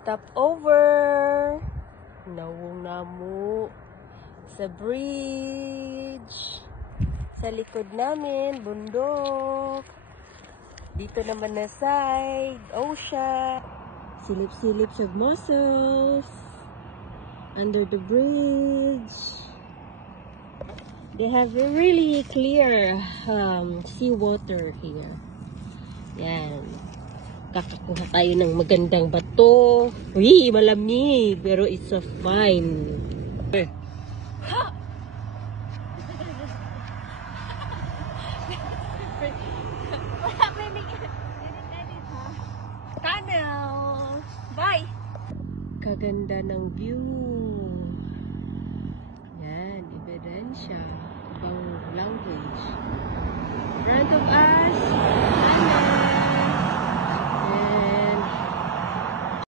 Stop over. Nawong-namu sa bridge. Sa likod namin, bundok. Dito naman na side, ocean. Silip-silip sa mussels. Under the bridge. They have a really clear sea water here. Yan. Kakakuha tayo ng magandang bato. Uy, malamig. Pero it's so fine. Hey. Tunnel. Bye. Kaganda ng view. Yan, ebidensya. Ibang language. In front of us,